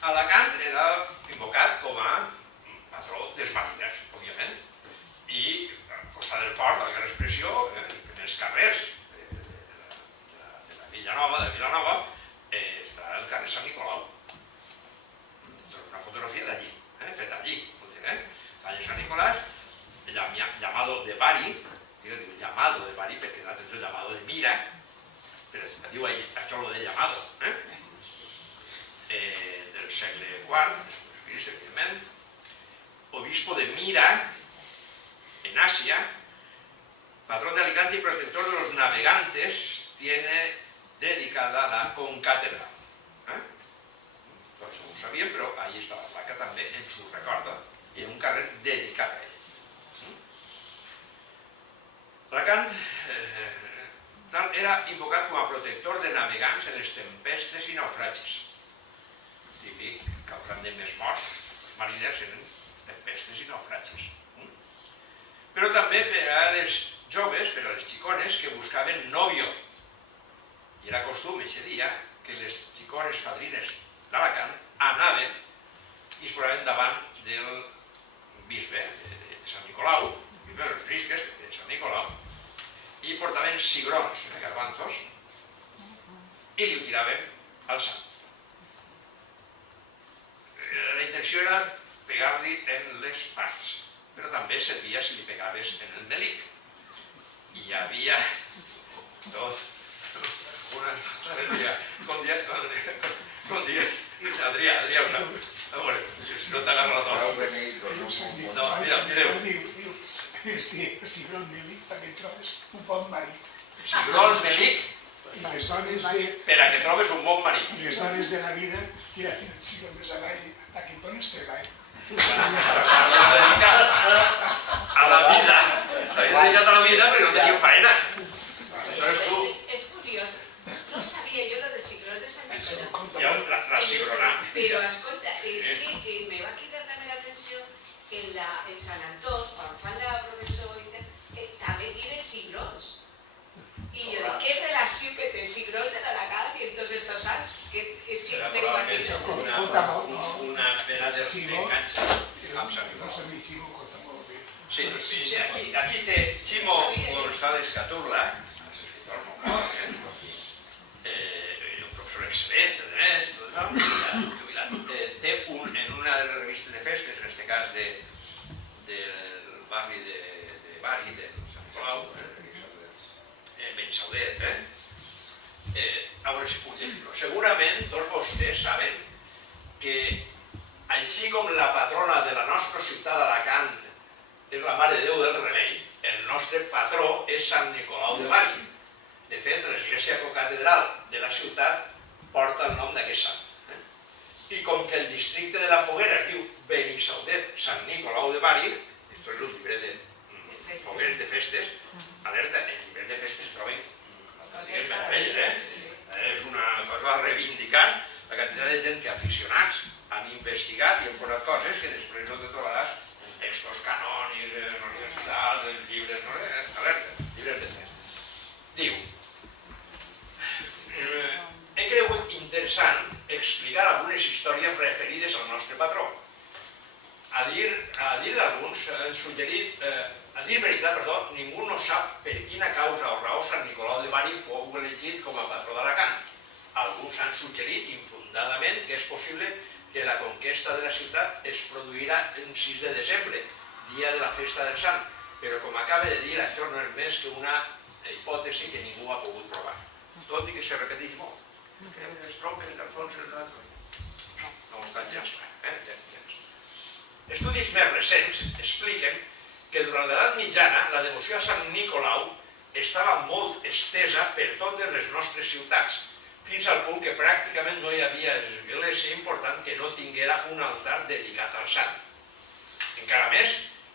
Alacant era invocat com a patró dels mariners, òbviament, i al costat del port, la expressió, en els carrers de la Vilanova, està el carrer Sant Nicolau. Una fotografia d'allí, feta allí, calle Sant Nicolás, llamado de Bari, jo dic llamado de Bari perquè nosaltres el llamado de Mira, però diu ahí, això lo de llamado, del segle IV, evidentment, obispo de Mira, en Asia, patrón de Alicante y protector de los navegantes, tiene dedicada la concatedral. Tots ho sabien, però ahí està la placa també, ens ho recorda, i en un carrer dedicat a ell. Alacant era invocat com a protector de navegants en les tempestes i naufragis. Típic, causant de més morts, els mariners en tempestes i naufragis. Però també per a les joves, per a les xicones que buscaven nòvio. I era costum, aquest dia, que les xicones fadrines d'Alacant anaven i es posaven davant del bisbe de Sant Nicolau, els frisques de Sant Nicolau, i portaven cigrons, garbanzos, i li ho tiraven al sant. La intenció era pegar-li en les parts, però també servia si li pegaves en el melic. I hi havia tot una... Com dia, Adrià ho sap. A veure, si no t'agarra la toca. No, mireu. El cigró melic perquè trobes un bon marit. Cigró melic per a que trobes un bon marit. I les dones de la vida tiraven el cigró més avall i a qui et dones treball. A la vida. S'havia dedicat a la vida perquè no tenia faena. És curiós. No sabia jo lo de cigrós de Sant Nicolau. Ja la cigrona. Però escolta, és que me va cridar també l'atenció que en Sant Antón, quan fan la professor, també tiene cigrons. I jo dic, què relació que té cigrons en Alacant i en tots estos anys? És que me imagino. Una pena de canxa amb Sant Nicolau. Sí, aquí té Ximo González Caturla, escritor molt un professor excel·lent de dret, té en una de les revistes de festes, en aquest cas del barri de Bari, de Sant Nicolau, Ben Saudet, a veure si puc llegir-lo. Segurament tots vostès saben que, així com la patrona de la nostra ciutat d'Alacant és la Mare de Déu del Remei, el nostre patró és Sant Nicolau de Bari. De fet, l'església cocatedral de la ciutat porta el nom d'aquest sant. I com que el districte de la Foguera es diu Benissaudet Sant Nicolau de Bari, això és un llibre de fogueres de festes, alerta, en el llibre de festes troben autèntiques meravelles, és una cosa a reivindicar la quantitat de gent que aficionats han investigat i han posat coses que després no te trobaràs en textos canònics, en la universitat, en llibres, alerta, llibres de festes. Diu, he cregut interessant explicar algunes històries referides al nostre patró. A dir d'alguns, a dir veritat, ningú no sap per quina causa o raó Sant Nicolau de Bari fou elegit com a patró d'Alacant. Alguns han suggerit infundadament que és possible que la conquesta de la ciutat es produirà el 6 de desembre, dia de la festa del Sant, però com acaba de dir, això no és més que una hipòtesi que ningú ha pogut provar. Tot i que se repeteix molt. Que es trompen els fons i els altres. No està gens clar. Estudis més recents expliquen que durant l'edat mitjana la devoció a Sant Nicolau estava molt estesa per totes les nostres ciutats, fins al punt que pràcticament no hi havia església important que no tinguera un altar dedicat al sant. Encara més,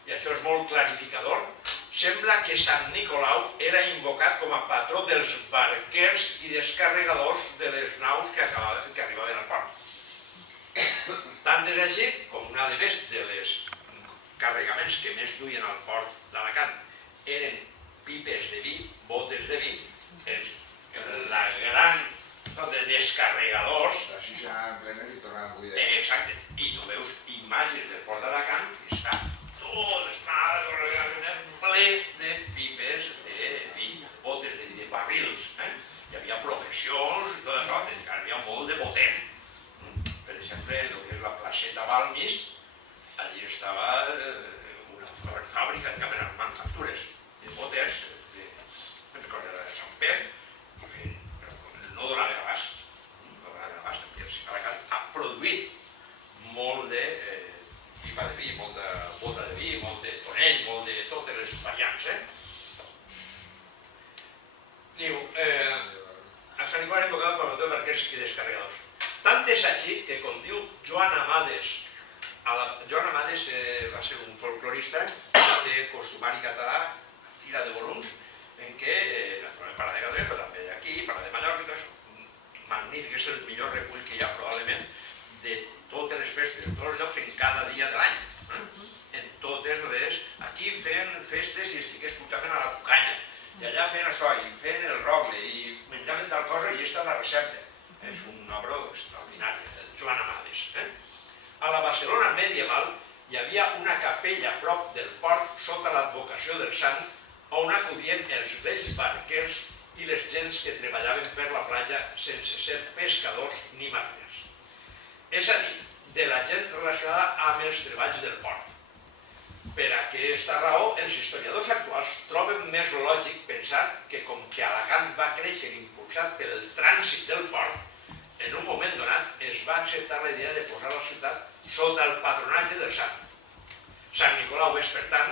i això és molt clarificador, sembla que Sant Nicolau era invocat com a patró dels barquers i descarregadors de les naus que arribaven al port. Tant és així com una de les carregaments que més duien al port d'Alacant eren pipes de vi, botes de vi, la gran de descarregadors. Així ja plenes i tornaven a buidar. Exacte. I tu veus imatges del port d'Alacant que està tot ple de pipes de vi, botes de vi, de barrils. Hi havia professions i tot això, hi havia molt de boter. Per exemple, el que és la placeta Balmis, allí estava una fàbrica de manufactures de boters, de Sant Pere, però no donaven abast. Alacant ha produït molt de pipa de vi, molt de bota de vi, molt de tonell, molt de totes les variants. Diu, a Sant Nicolás hem tocat per barquers i descarregadors. Tant és així que, com diu Joan Amades, Joan Amades va ser un folclorista de costumari català, tira de volums, en què parla de Catalunya, però també d'aquí, parla de Mallorca i tot això. Magnífic, és el millor recull que hi ha probablement de totes les festes, de tots els llocs, en cada dia de l'any. En totes les... Aquí feien festes i els xiquets portaven a la cucanya, i allà feien això, i feien el rogle, i menjaven tal cosa, i aquesta és la recepta. És una obra extraordinària, de Joan Amades. A la Barcelona medieval hi havia una capella a prop del port sota l'advocació del sant, on acudien els vells barquers i les gents que treballaven per la platja sense ser pescadors ni mariners. És a dir, de la gent relacionada amb els treballs del port. Per aquesta raó, els historiadors actuals troben més lògic pensar que com que Alacant va créixer impulsat pel trànsit del port, en un moment donat es va acceptar la idea de posar la ciutat sota el patronatge del sant. Sant Nicolau és, per tant,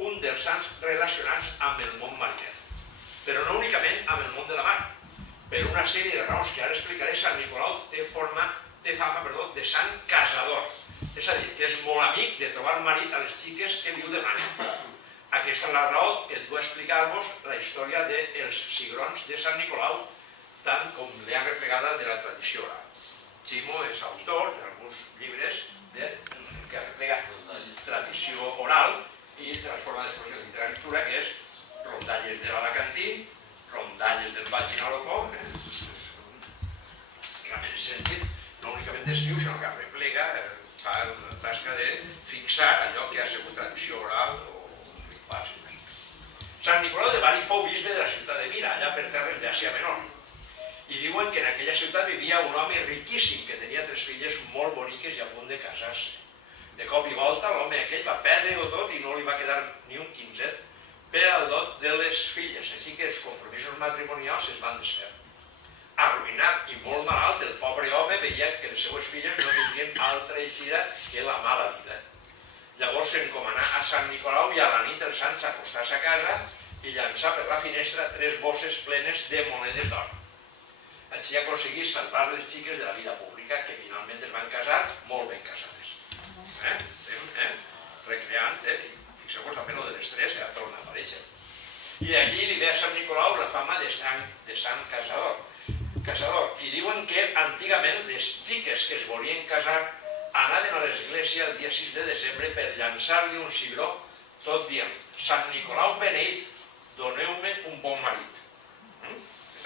un dels sants relacionats amb el món mariner. Però no únicament amb el món de la mar. Per una sèrie de raons que ara explicaré, Sant Nicolau té fama de sant casador. És a dir, que és molt amic de trobar marit a les xiques que li ho demanen. Aquesta és la raó que et vull explicar-vos la història dels cigrons de Sant Nicolau, tant com l'ha replegada de la tradició oral. Ximo és autor d'alguns llibres que replega tradició oral i transforma després en literatura, que és Rondalles de l'Alacantí, Rondalles del Vaginalocó, realment sentit, no únicament descriu, sinó que replega, fa una tasca de fixar allò que ha sigut tradició oral o rituals. Sant Nicolau de Bari fou bisbe de la ciutat de Mira, allà per terres d'Àsia Menor. I diuen que en aquella ciutat vivia un home riquíssim que tenia 3 filles molt boniques i a punt de casar-se. De cop i volta l'home aquell va perdre-ho tot i no li va quedar ni un quinzet per al dot de les filles, així que els compromisos matrimonials es van desfer. Arruïnat i molt malalt, el pobre home veia que les seues filles no tindrien altra eixida que la mala vida. Llavors s'encomanà a Sant Nicolau i a la nit el sant s'acostàs a casa i llançà per la finestra 3 bosses plenes de monedes d'or. Així aconseguí salvar les xiques de la vida pública, que finalment es van casar molt ben casades. Recreant, fixeu-vos també lo de les 3, ja torna a aparèixer. I d'allí li ve a Sant Nicolau la fama de sant casador. I diuen que antigament les xiques que es volien casar anaven a l'església el dia 6 de desembre per llançar-li un cigró tot dient: Sant Nicolau beneït, doneu-me un bon marit.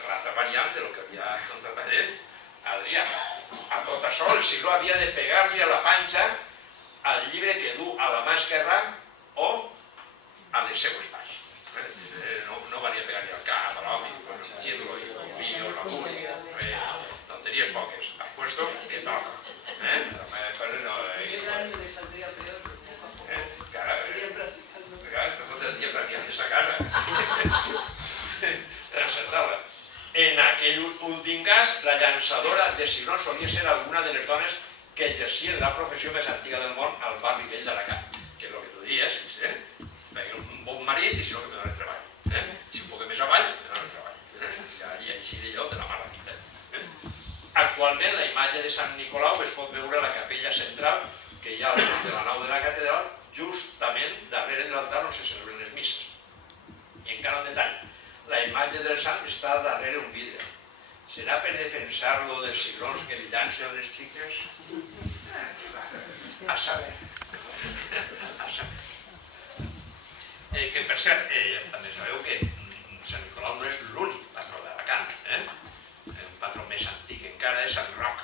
L'altra variant del que havia contat Adrià. A tot això el cigró havia de pegar-li a la panxa al llibre que du a la mà esquerra o a les seues parts. No valia pegar-li al cap, a l'home, el xirlo, el vídeo, la pública, tonteries poques. Apuestos que toca. Tot el dia practicant esa cara. Encertar-la. En aquell últim cas, la llançadora de cigrons solia ser alguna de les dones que exercien la professió més antiga del món al barri vell d'Alacant, que és el que tu dies, veia un bon marit i si no que me donaré treball. Si un poc més avall, me donaré treball. I així d'allò de la mala vida. Actualment la imatge de Sant Nicolau es pot veure a la capella central que hi ha al de la nau de la catedral, justament darrere de l'altar on se celebren les misses. I encara un detall, la imatge del sant està darrere un vidre. Serà per defensar-lo dels cigrons que li llancen les xiques? A saber. Que per cert, també sabeu que Sant Nicolau no és l'únic patró d'Alacant, un patró més Sant Roc.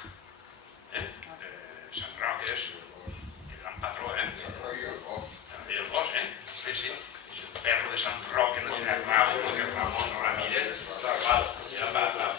Sant Roc és el gran patró, també el gos, sí, sí. És el perro de Sant Roc, que no tiene rabo, que Ramon Ramírez, ja va